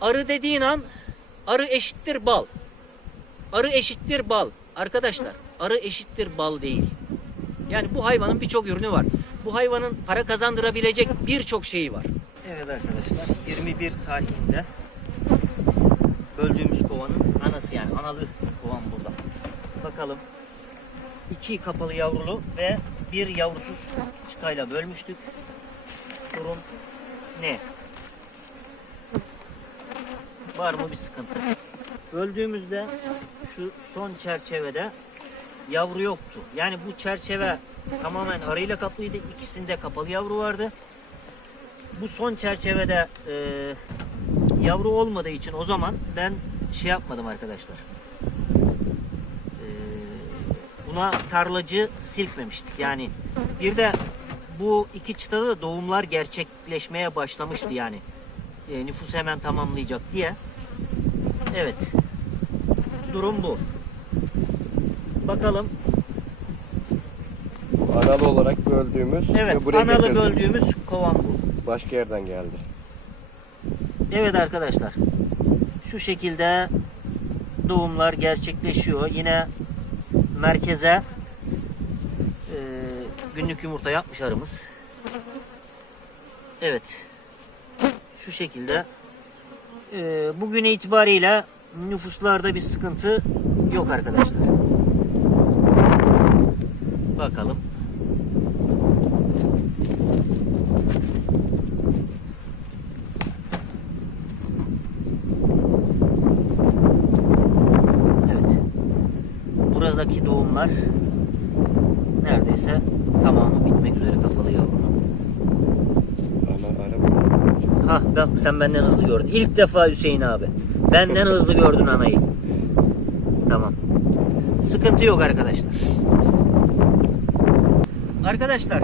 arı dediğin an arı eşittir bal. Arı eşittir bal. Arkadaşlar arı eşittir bal değil. Yani bu hayvanın birçok ürünü var. Bu hayvanın para kazandırabilecek birçok şeyi var. Evet arkadaşlar 21 tarihinde böldüğümüz kovanın anası yani analı kovan burada. Bakalım. iki kapalı yavrulu ve bir yavrusuz çıtayla bölmüştük. Durum ne? Var mı bir sıkıntı? Böldüğümüzde şu son çerçevede yavru yoktu. Yani bu çerçeve tamamen arıyla kaplıydı. İkisinde kapalı yavru vardı. Bu son çerçevede e, yavru olmadığı için o zaman ben şey yapmadım arkadaşlar. E, buna tarlacı silkmemiştik. Yani bir de bu iki çıtada da doğumlar gerçekleşmeye başlamıştı yani. E, nüfus hemen tamamlayacak diye. Evet. Durum bu. Bakalım. Analı olarak böldüğümüz Evet, ve buraya analı getirdiğimiz böldüğümüz kovan bu. başka yerden geldi. Evet arkadaşlar. Şu şekilde doğumlar gerçekleşiyor. Yine merkeze e, günlük yumurta yapmış arımız. Evet. Şu şekilde e, bugün itibariyle nüfuslarda bir sıkıntı yok arkadaşlar. Bakalım. Evet. Buradaki doğumlar neredeyse tamamı bitmek üzere kapalı yavrunun. Ana arı Hah bak sen benden hızlı gördün. İlk defa Hüseyin abi. Benden hızlı gördün anayı. Tamam. Sıkıntı yok arkadaşlar. Arkadaşlar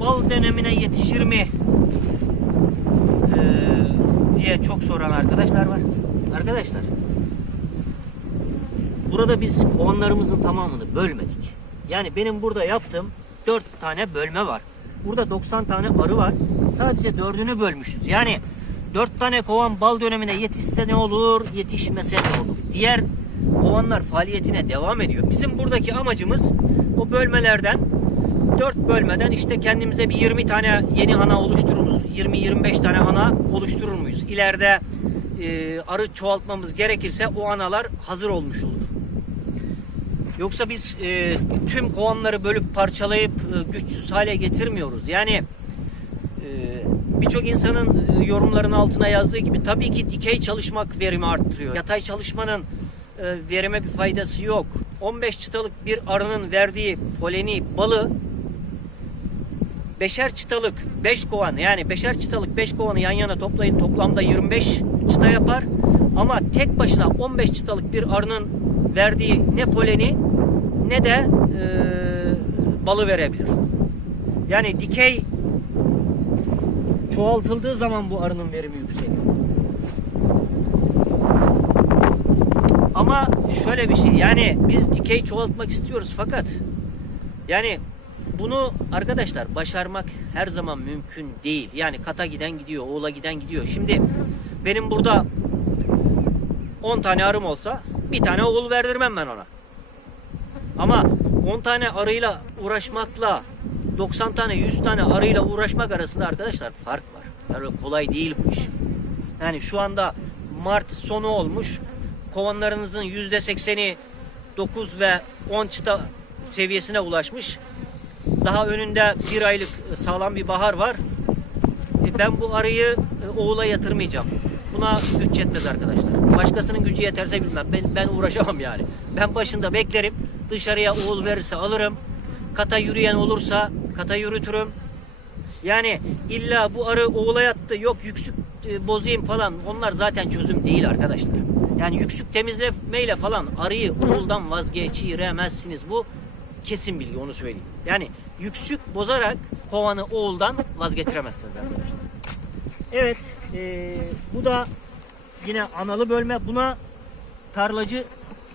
bal dönemine yetişir mi? Ee, diye çok soran arkadaşlar var. Arkadaşlar burada biz kovanlarımızın tamamını bölmedik. Yani benim burada yaptığım 4 tane bölme var. Burada 90 tane arı var. Sadece dördünü bölmüşüz. Yani 4 tane kovan bal dönemine yetişse ne olur, yetişmese ne olur. Diğer kovanlar faaliyetine devam ediyor. Bizim buradaki amacımız o bölmelerden 4 bölmeden işte kendimize bir 20 tane yeni ana oluşturur muyuz? 20-25 tane ana oluşturur muyuz? İleride e, arı çoğaltmamız gerekirse o analar hazır olmuş olur. Yoksa biz e, tüm kovanları bölüp parçalayıp e, güçsüz hale getirmiyoruz. Yani e, birçok insanın e, yorumların altına yazdığı gibi tabii ki dikey çalışmak verimi arttırıyor. Yatay çalışmanın e, verime bir faydası yok. 15 çıtalık bir arının verdiği poleni, balı beşer çıtalık 5 kovan yani beşer çıtalık 5 kovanı yan yana toplayın toplamda 25 çıta yapar. Ama tek başına 15 çıtalık bir arının verdiği ne poleni ne de e, balı verebilir. Yani dikey çoğaltıldığı zaman bu arının verimi yükseliyor. Ama şöyle bir şey yani biz dikey çoğaltmak istiyoruz fakat yani bunu arkadaşlar başarmak her zaman mümkün değil. Yani kata giden gidiyor, oğula giden gidiyor. Şimdi benim burada 10 tane arım olsa bir tane oğul verdirmem ben ona. Ama 10 tane arıyla uğraşmakla 90 tane 100 tane arıyla uğraşmak arasında arkadaşlar fark var. Yani kolay değil bu iş. Yani şu anda Mart sonu olmuş. Kovanlarınızın %80'i 9 ve 10 çıta seviyesine ulaşmış. Daha önünde bir aylık sağlam bir bahar var. E, Ben bu arıyı e, oğula yatırmayacağım. Buna güç yetmez arkadaşlar. Başkasının gücü yeterse bilmem. Ben, ben uğraşamam yani. Ben başında beklerim. Dışarıya oğul verirse alırım. Kata yürüyen olursa kata yürütürüm. Yani illa bu arı oğula yattı yok yüksük e, bozayım falan onlar zaten çözüm değil arkadaşlar. Yani yüksük temizlemeyle falan arıyı oğuldan vazgeçiremezsiniz. Bu kesin bilgi onu söyleyeyim. Yani yüksük bozarak kovanı oğuldan vazgeçiremezsiniz arkadaşlar. Evet e, bu da yine analı bölme. Buna tarlacı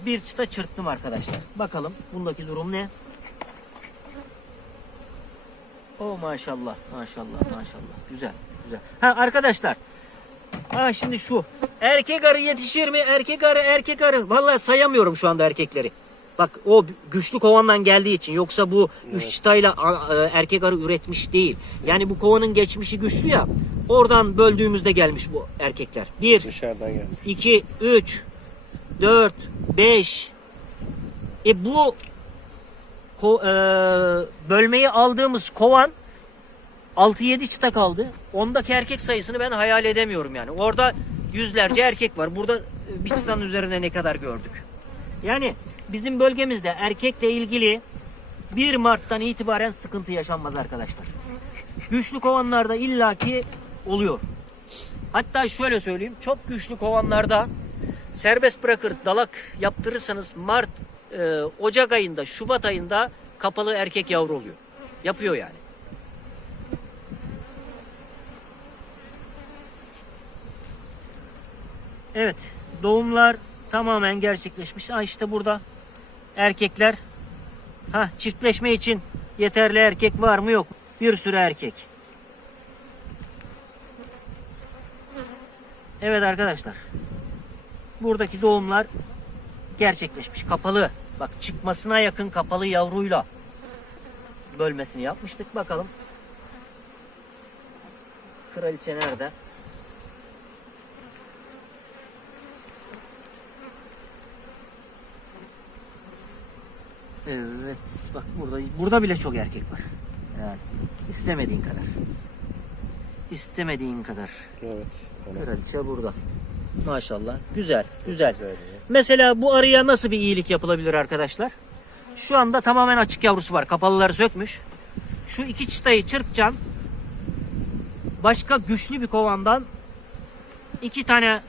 bir çıta çırptım arkadaşlar. Bakalım bundaki durum ne? O maşallah maşallah maşallah güzel güzel. Ha arkadaşlar Ha şimdi şu. Erkek arı yetişir mi? Erkek arı, erkek arı. Vallahi sayamıyorum şu anda erkekleri. Bak o güçlü kovandan geldiği için. Yoksa bu üç çıtayla erkek arı üretmiş değil. Yani bu kovanın geçmişi güçlü ya. Oradan böldüğümüzde gelmiş bu erkekler. Bir, Dışarıdan geldi. 2, 3, 4, 5. E bu ko- e, bölmeyi aldığımız kovan 6-7 çıta kaldı. Ondaki erkek sayısını ben hayal edemiyorum yani. Orada yüzlerce erkek var. Burada e, bir çıtanın üzerine ne kadar gördük. Yani bizim bölgemizde erkekle ilgili 1 Mart'tan itibaren sıkıntı yaşanmaz arkadaşlar. Güçlü kovanlarda illaki oluyor. Hatta şöyle söyleyeyim. Çok güçlü kovanlarda serbest bırakır dalak yaptırırsanız Mart, e, Ocak ayında, Şubat ayında kapalı erkek yavru oluyor. Yapıyor yani. Evet. Doğumlar tamamen gerçekleşmiş. Ha işte burada erkekler ha çiftleşme için yeterli erkek var mı yok. Bir sürü erkek. Evet arkadaşlar. Buradaki doğumlar gerçekleşmiş. Kapalı. Bak çıkmasına yakın kapalı yavruyla bölmesini yapmıştık. Bakalım. Kraliçe nerede? Evet. Bak burada burada bile çok erkek var. Yani istemediğin kadar. İstemediğin kadar. Evet. Kraliçe burada. Maşallah. Güzel, güzel. Ya. Mesela bu arıya nasıl bir iyilik yapılabilir arkadaşlar? Şu anda tamamen açık yavrusu var. Kapalıları sökmüş. Şu iki çıtayı çırpacaksın. Başka güçlü bir kovandan iki tane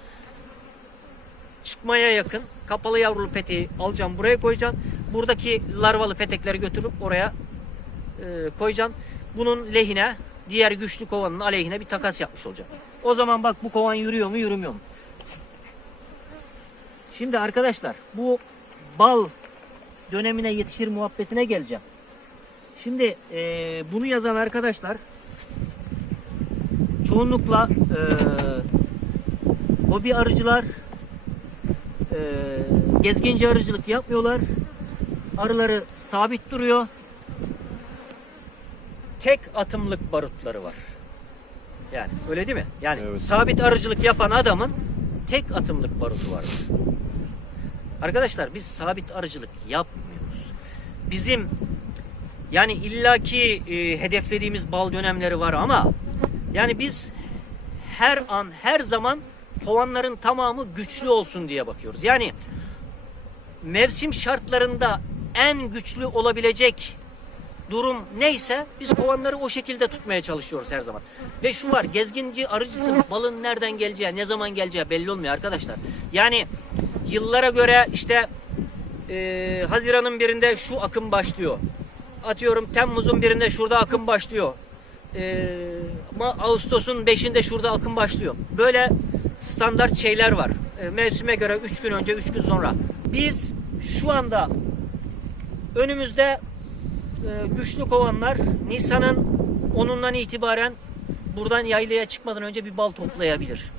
çıkmaya yakın kapalı yavrulu peteği alacaksın buraya koyacaksın. Buradaki larvalı petekleri götürüp oraya e, koyacaksın. Bunun lehine diğer güçlü kovanın aleyhine bir takas yapmış olacaksın. O zaman bak bu kovan yürüyor mu yürümüyor mu? Şimdi arkadaşlar bu bal dönemine yetişir muhabbetine geleceğim. Şimdi e, bunu yazan arkadaşlar çoğunlukla e, hobi arıcılar e, gezginci arıcılık yapmıyorlar. Arıları sabit duruyor. Tek atımlık barutları var. Yani öyle değil mi? Yani Evet. sabit arıcılık yapan adamın tek atımlık barutu var. Arkadaşlar biz sabit arıcılık yapmıyoruz. Bizim yani illaki e, hedeflediğimiz bal dönemleri var ama yani biz her an her zaman kovanların tamamı güçlü olsun diye bakıyoruz. Yani mevsim şartlarında en güçlü olabilecek durum neyse biz kovanları o şekilde tutmaya çalışıyoruz her zaman. Ve şu var gezginci arıcısın balın nereden geleceği ne zaman geleceği belli olmuyor arkadaşlar. Yani yıllara göre işte e, Haziran'ın birinde şu akım başlıyor. Atıyorum Temmuz'un birinde şurada akım başlıyor. E, ama Ağustos'un 5'inde şurada akım başlıyor. Böyle standart şeyler var. E, mevsime göre 3 gün önce 3 gün sonra. Biz şu anda önümüzde güçlü kovanlar Nisan'ın 10'undan itibaren buradan yaylaya çıkmadan önce bir bal toplayabilir.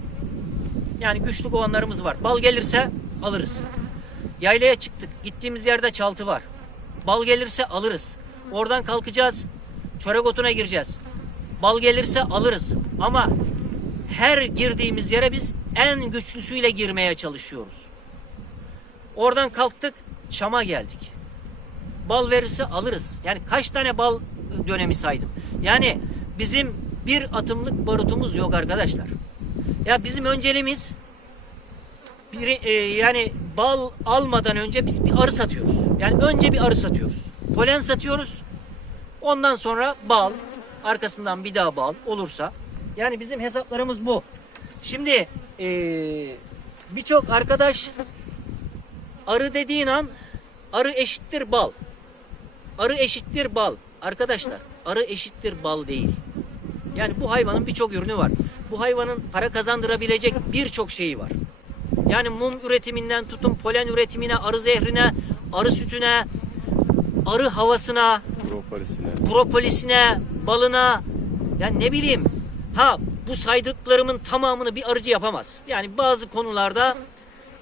Yani güçlü kovanlarımız var. Bal gelirse alırız. Yaylaya çıktık. Gittiğimiz yerde çaltı var. Bal gelirse alırız. Oradan kalkacağız. Çörek otuna gireceğiz. Bal gelirse alırız. Ama her girdiğimiz yere biz en güçlüsüyle girmeye çalışıyoruz. Oradan kalktık, Şam'a geldik bal verirse alırız. Yani kaç tane bal dönemi saydım. Yani bizim bir atımlık barutumuz yok arkadaşlar. Ya bizim önceliğimiz bir, e, yani bal almadan önce biz bir arı satıyoruz. Yani önce bir arı satıyoruz. Polen satıyoruz. Ondan sonra bal, arkasından bir daha bal olursa. Yani bizim hesaplarımız bu. Şimdi e, birçok arkadaş arı dediğin an arı eşittir bal. Arı eşittir bal. Arkadaşlar arı eşittir bal değil. Yani bu hayvanın birçok ürünü var. Bu hayvanın para kazandırabilecek birçok şeyi var. Yani mum üretiminden tutun polen üretimine, arı zehrine, arı sütüne, arı havasına, Propolisine. propolisine, balına, yani ne bileyim. Ha bu saydıklarımın tamamını bir arıcı yapamaz. Yani bazı konularda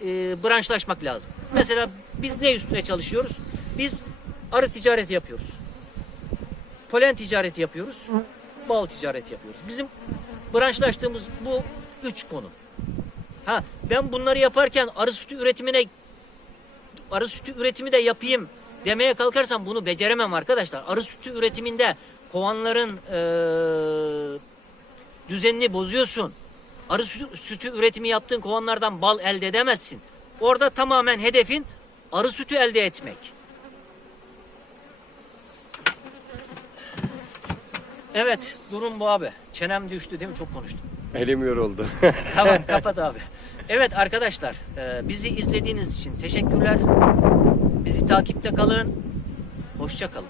e, branşlaşmak lazım. Mesela biz ne üstüne çalışıyoruz? Biz arı ticareti yapıyoruz. Polen ticareti yapıyoruz. Bal ticareti yapıyoruz. Bizim branşlaştığımız bu üç konu. Ha ben bunları yaparken arı sütü üretimine arı sütü üretimi de yapayım demeye kalkarsam bunu beceremem arkadaşlar. Arı sütü üretiminde kovanların eee, düzenini bozuyorsun. Arı sütü, sütü üretimi yaptığın kovanlardan bal elde edemezsin. Orada tamamen hedefin arı sütü elde etmek. Evet, durum bu abi. Çenem düştü değil mi? Çok konuştum. Elim yoruldu. Tamam kapat abi. Evet arkadaşlar e, bizi izlediğiniz için teşekkürler. Bizi takipte kalın. Hoşça kalın.